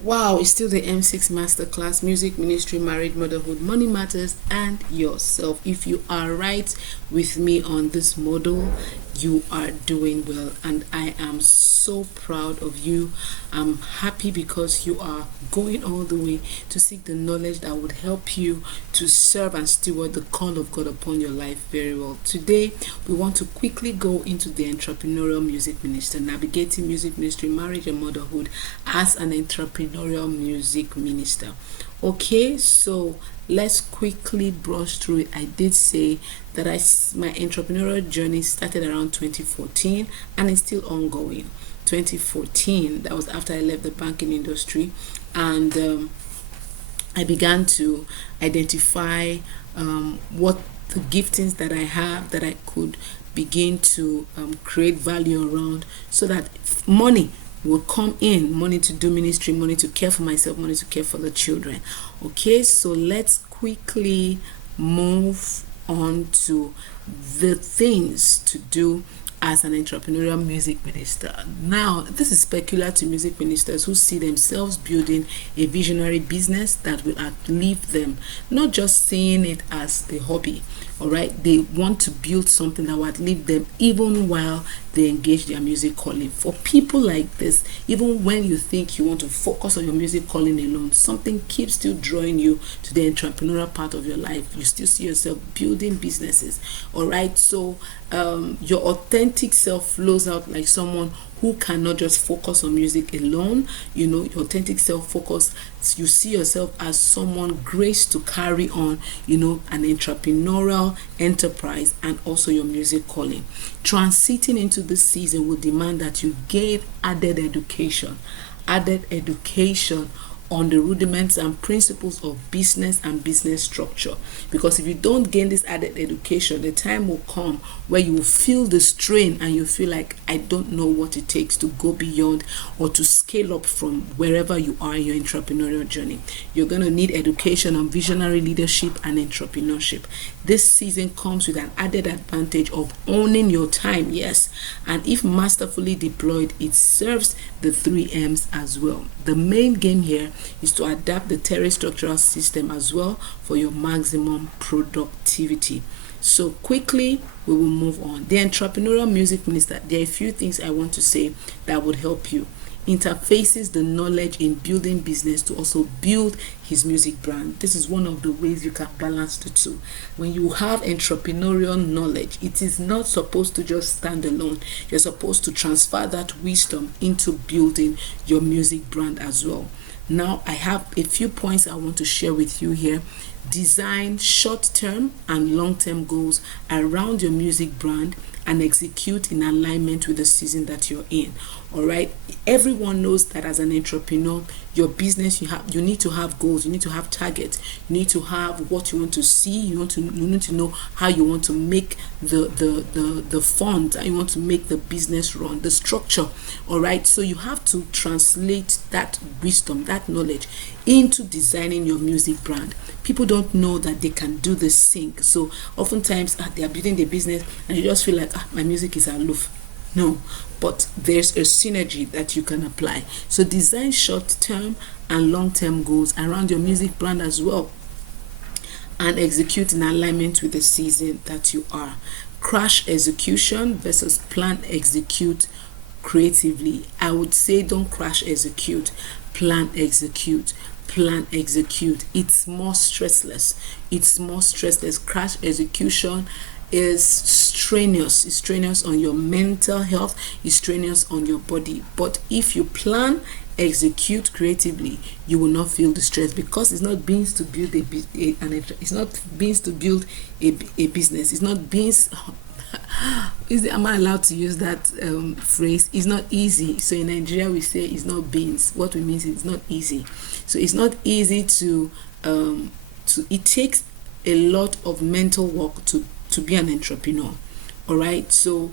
Wow, it's still the M6 Masterclass Music Ministry, Marriage, Motherhood, Money Matters, and Yourself. If you are right with me on this model, you are doing well, and I am so proud of you. I'm happy because you are going all the way to seek the knowledge that would help you to serve and steward the call of God upon your life very well. Today, we want to quickly go into the entrepreneurial music minister, navigating music ministry, marriage, and motherhood as an entrepreneurial music minister. Okay, so let's quickly brush through it. I did say that my entrepreneurial journey started around 2014 and it's still ongoing. 2014, that was after I left the banking industry, and I began to identify what the giftings that I have that I could begin to create value around, so that money will come in, money to do ministry, money to care for myself, money to care for the children. Okay, so let's quickly move on to the things to do as an entrepreneurial music minister. Now, this is peculiar to music ministers who see themselves building a visionary business that will outlive them, not just seeing it as a hobby. All right, they want to build something that will outlive them even while they engage their music calling. For people like this, even when you think you want to focus on your music calling alone, something keeps still drawing you to the entrepreneurial part of your life. You still see yourself building businesses. All right, so your authentic self flows out like someone who cannot just focus on music alone. You know, your authentic self focus, you see yourself as someone graced to carry on, an entrepreneurial enterprise and also your music calling. Transiting into this season will demand that you gain added education on the rudiments and principles of business and business structure. Because if you don't gain this added education, the time will come where you will feel the strain and you feel like, I don't know what it takes to go beyond or to scale up from wherever you are in your entrepreneurial journey. You're going to need education on visionary leadership and entrepreneurship. This season comes with an added advantage of owning your time, yes, and if masterfully deployed, it serves the 3 M's as well. The main game here is to adapt the Terry structural system as well for your maximum productivity. So quickly, we will move on. The entrepreneurial music minister, there are a few things I want to say that would help you. Interfaces the knowledge in building business to also build his music brand. This is one of the ways you can balance the two. When you have entrepreneurial knowledge, it is not supposed to just stand alone. You're supposed to transfer that wisdom into building your music brand as well. Now, I have a few points I want to share with you here. Design short-term and long-term goals around your music brand and execute in alignment with the season that you're in. All right, everyone knows that as an entrepreneur, your business, you need to have goals, you need to have targets, you need to have what you want to see, you need to know how you want to make the funds, and you want to make the business run, the structure. All right, so you have to translate that wisdom, that knowledge into designing your music brand. People don't know that they can do the sync. So oftentimes they are building their business and you just feel like, my music is aloof. No, but there's a synergy that you can apply. So design short-term and long-term goals around your music brand as well, and execute in alignment with the season that you are. Crash execution versus plan execute creatively. I would say don't crash execute, plan execute. Plan execute. It's more stressless. Crash execution is strenuous. It's strenuous on your mental health, it's strenuous on your body. But if you plan execute creatively, you will not feel the stress, because it's not beans to build a business. It's not beans. Am I allowed to use that phrase? It's not easy. So in Nigeria we say it's not beans. What we mean is it's not easy. So it's not easy to it takes a lot of mental work to be an entrepreneur. All right, so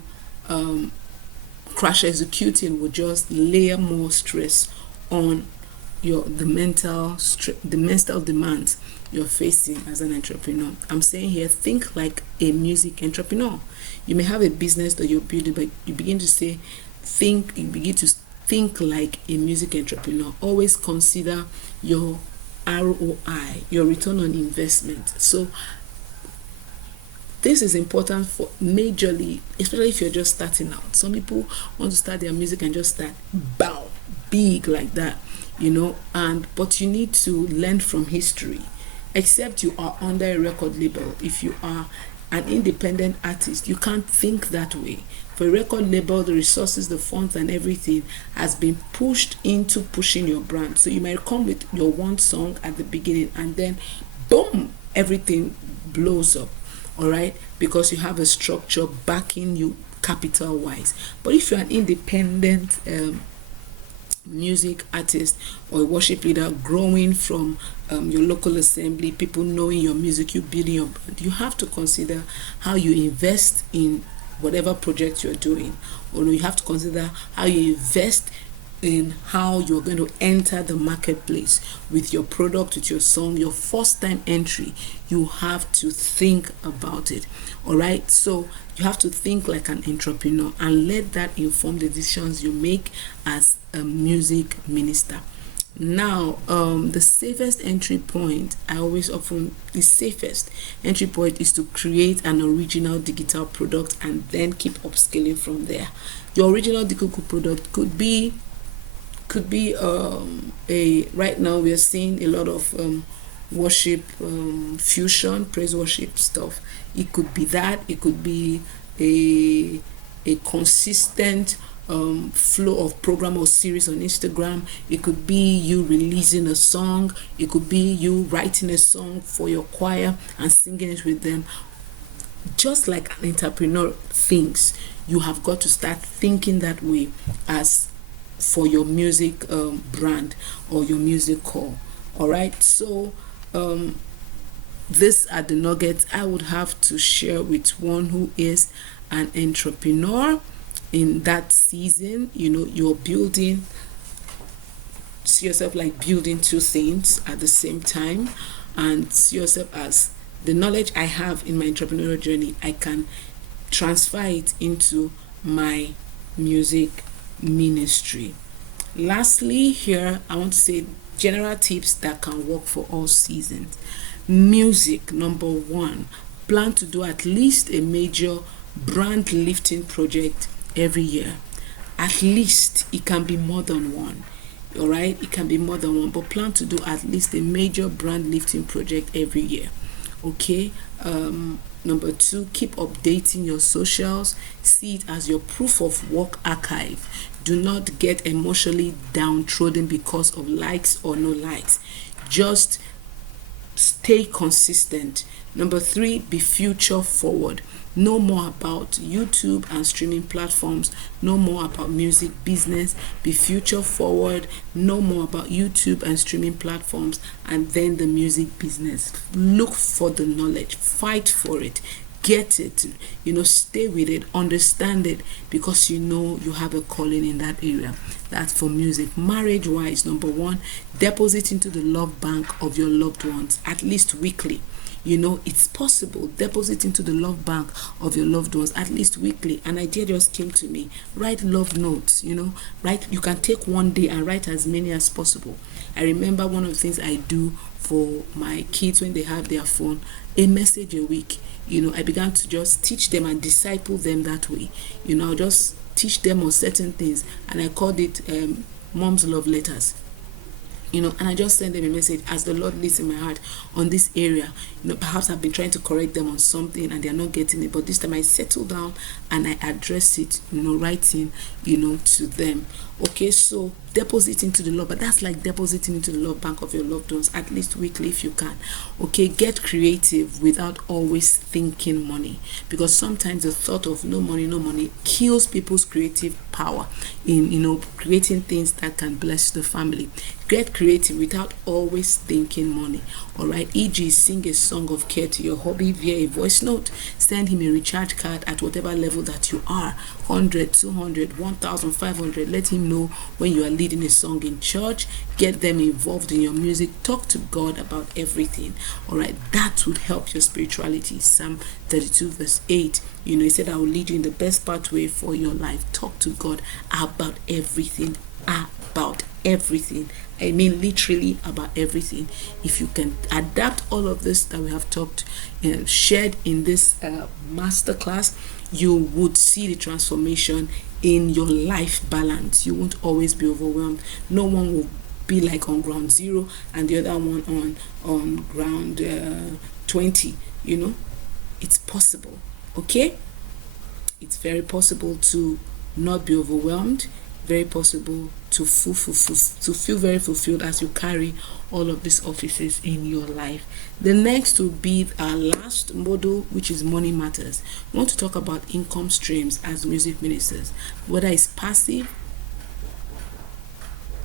crash executing will just layer more stress on the mental demands you're facing as an entrepreneur. I'm saying here, think like a music entrepreneur. You may have a business that you're building, but you begin to think like a music entrepreneur. Always consider your ROI, your return on investment. So this is important for majorly, especially if you're just starting out. Some people want to start their music and just start bow big like that, but you need to learn from history. Except you are under a record label, if you are an independent artist, you can't think that way. For a record label, the resources, the funds and everything has been pushed into pushing your brand. So you might come with your one song at the beginning and then boom, everything blows up. All right, because you have a structure backing you capital wise. But if you're an independent music artist or a worship leader growing from your local assembly, people knowing your music, you building your brand, you have to consider how you invest in whatever project you're doing. Or you have to consider how you invest in how you're going to enter the marketplace with your product, with your song, your first time entry. You have to think about it. All right, so you have to think like an entrepreneur and let that inform the decisions you make as a music minister. Now, the safest entry point, the safest entry point is to create an original digital product and then keep upscaling from there. Your original digital product could be right now we are seeing a lot of worship fusion, praise worship stuff. It could be that. It could be a consistent flow of program or series on Instagram. It could be you releasing a song. It could be you writing a song for your choir and singing it with them. Just like an entrepreneur thinks, you have got to start thinking that way as for your music brand or your music call. All right, so these are the nuggets I would have to share with one who is an entrepreneur in that season. You're building, see yourself like building two things at the same time, and see yourself as the knowledge I have in my entrepreneurial journey, I can transfer it into my music ministry. Lastly, here I want to say general tips that can work for all seasons. Music, number one, plan to do at least a major brand lifting project every year. At least. It can be more than one. All right, it can be more than one, but plan to do at least a major brand lifting project every year. Okay. Number two, keep updating your socials. See it as your proof of work archive. Do not get emotionally downtrodden because of likes or no likes. Just stay consistent. Number three, be future forward. Know more about YouTube and streaming platforms. Know more about music business. Be future forward. Know more about YouTube and streaming platforms, and then the music business. Look for the knowledge. Fight for it. Get it. Stay with it. Understand it, because you have a calling in that area. That's for music. Marriage wise, number one, deposit into the love bank of your loved ones at least weekly. It's possible. Deposit into the love bank of your loved ones at least weekly. An idea just came to me. Write love notes, write. You can take one day and write as many as possible. I remember one of the things I do for my kids when they have their phone, a message a week. I began to just teach them and disciple them that way. I'll just teach them on certain things, and I called it mom's love letters. And I just send them a message as the Lord leads in my heart on this area. Perhaps I've been trying to correct them on something and they're not getting it, but this time I settle down and I address it, writing, to them. Okay, so deposit into the love, but that's like depositing into the love bank of your loved ones at least weekly if you can. Okay, get creative without always thinking money, because sometimes the thought of no money kills people's creative power in creating things that can bless the family. Get creative without always thinking money. All right, e.g., sing a song of care to your hubby via a voice note. Send him a recharge card at whatever level that you are, 100, 200, 1,500. Let him know when you are leading a song in church. Get them involved in your music. Talk to God about everything. All right, that would help your spirituality. Psalm 32 verse 8, he said, I will lead you in the best pathway for your life. Talk to God about everything. about everything. I mean literally about everything. If you can adapt all of this that we have talked and shared in this masterclass, you would see the transformation in your life balance. You won't always be overwhelmed. No one will be like on ground zero and the other one on ground 20. It's possible. Okay, it's very possible to not be overwhelmed, very possible to feel very fulfilled as you carry all of these offices in your life. The next will be our last module, which is money matters. We want to talk about income streams as music ministers, whether it's passive.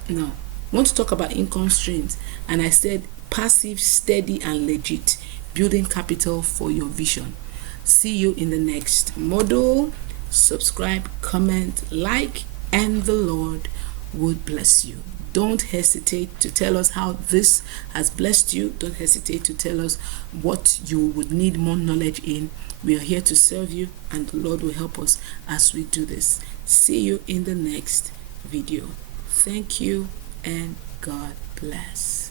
No, we want to talk about income streams, and I said passive, steady, and legit, building capital for your vision. See you in the next module. Subscribe, comment, like, and the Lord would bless you. Don't hesitate to tell us how this has blessed you. Don't hesitate to tell us what you would need more knowledge in. We are here to serve you, and the Lord will help us as we do this. See you in the next video. Thank you, and God bless.